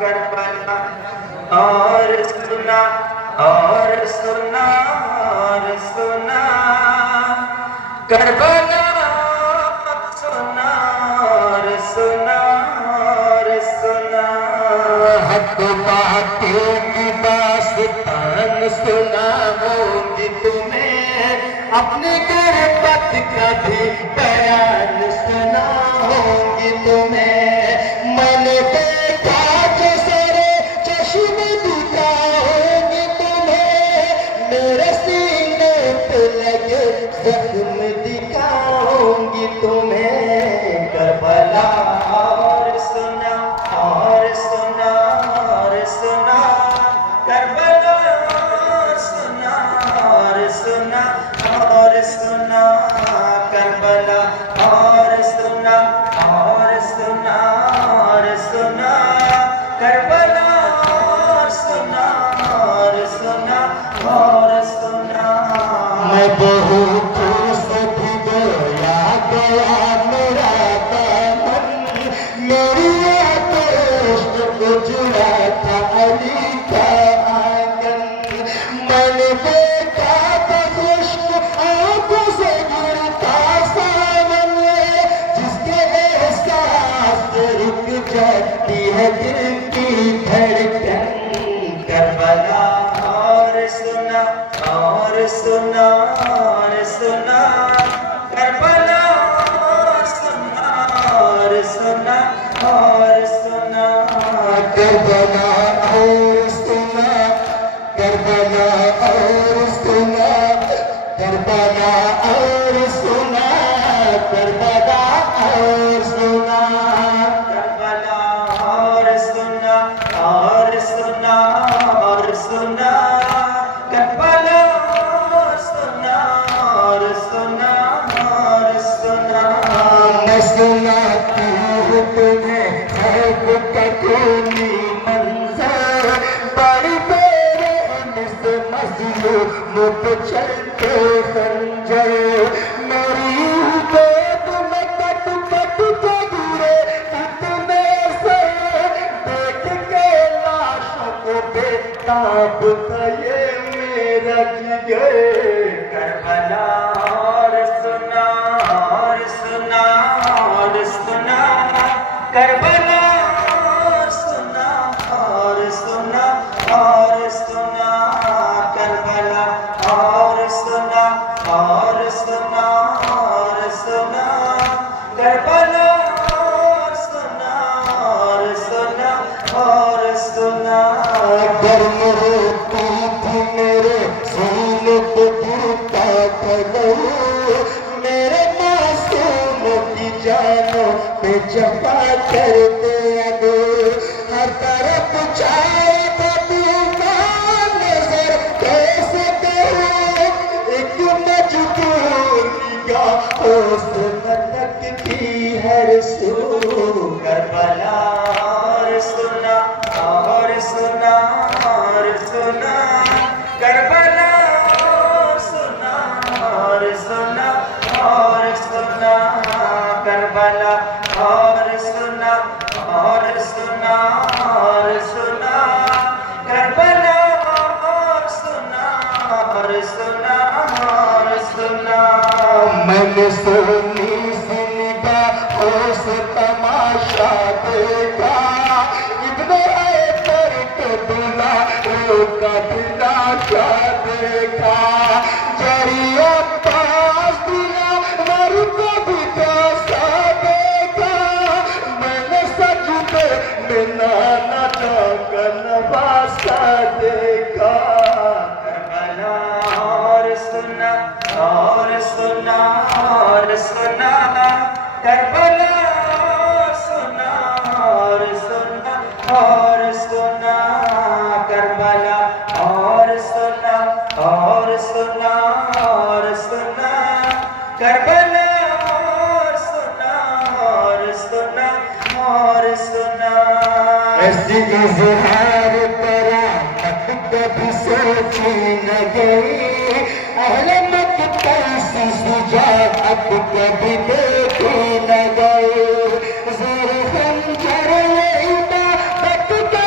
کربلا اور سنا اور سنا اور سنا کربلا سنا اور سنا اور سنا حق باطل کی داستان سناؤں گی تمہیں اپنے غربت کا بھی بیان سناؤں گی تمہیں میں نے دیکھا جو سرے چشم دکھاؤں گی تمہیں میرے سینے پہ لگے زخم دکھاؤں گی تمہیں کربلا اور سنا اور سنا اور سنا کربلا سنا اور سنا اور سنا کربلا اور سنا اور سنا اور سنا کربلا سنا اور سنا اور سنا میں بہت سے بھگویا گیا میرا دامن میری آتش کو جڑا تھا علی کا آنگن میں نے دیکھا تھا خشک آنکھوں سے گرتا ساون جس کے احساس سے رک جاتی ہے دل کی دھڑکن کربلا اور سنا اور سنا اور سنا کربلا سنا اور سنا اور سنا کربلا اور سنا کربلا اور سنا کربلا اور سنا کربلا اور سنا کربلا اور سنا اور سنا اور سنا کربلا سنا اور سنا اور سنا میں سناتی ہوں تمہیں خواب کا کوئی منظر بڑی میرے انس مظلوم پہ چلتے خنجر میری گود میں کٹ کٹ کے گرے اتنے سے دیکھ کے لاشوں کو بےتاب تھا یہ میرا جگر کربلا اور سنا اور سنا اور سنا کربلا سنا اور سنا اور سنا کربلا اور سنا اور سنا اور سنا کربلا سنا اور سنا اور سنا گرم ہوتی تھی میرے سینے پہ ٹوٹا تھا میرے معصوم کی جانوں پہ جفا کرتے اب ہر طرف چائے طوفان نظر کیسے کروں ایک مجبور نگاہوں سے بھٹکتی ہر سو کربلا اور سنا اور سنا اور سنا کربلا سنا اور سنا اور سنا کربلا اور سنا اور سنا اور سنا کربلا اور سنا اور سنا اور سنا میں نے سونی سی نگاہوں سے تماشا دیکھا ابن ایتر کے دلالوں کا دلاشا دیکھا جری عباس دلاور کو بھی کیسا دیکھا میں نے سجدے میں نانا جا کر نواسا دیکھا کربلا اور سنا اور سنا اور سنا کربلا سنا اور سنا اور سنا کربلا اور سنا اور سنا اور سنا کربلا اور سنا اور سنا اور سنا ایسی اظہار کرامت کبھی سوچی نہ گئی اہل مکہ سے شجاعت کبھی دیکھی نہ گئی زور خنجر عبادت کا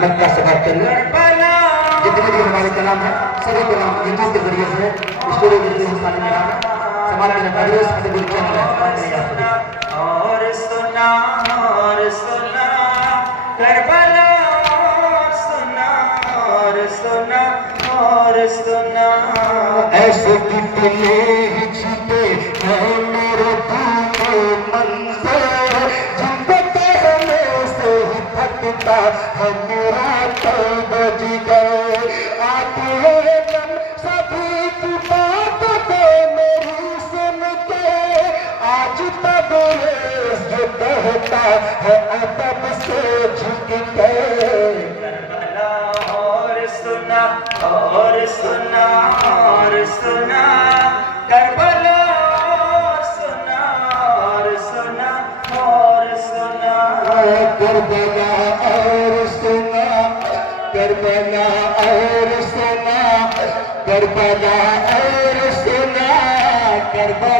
مکہ سے بات کر لیں کربلا جتنے بھی ہمارے کلام ہیں سبھی کلام یوٹیوب کے ذریعے سے اسٹوڈیو کے ذریعے سے میں نام ہے سماج کے نتائج سے بول چینل ہے اور سنا اور سنا کربلا اور سنا اور سنا ایسے کتنے ہی چھپے ہیں میرے دل کے منظر جن کو کہنے سے ہی تھکتا ہے میرا قلب جگر آتے ہیں دم سبھی کی باتیں میری سن کے آج تب جو کہتا ہے ادب سے جھک کے کربلا اور سنا اور سنا اور سنا کربلا اور سنا اور سنا اور سنا کربلا اور سنا کربلا اور سنا کربلا اور سنا کربلا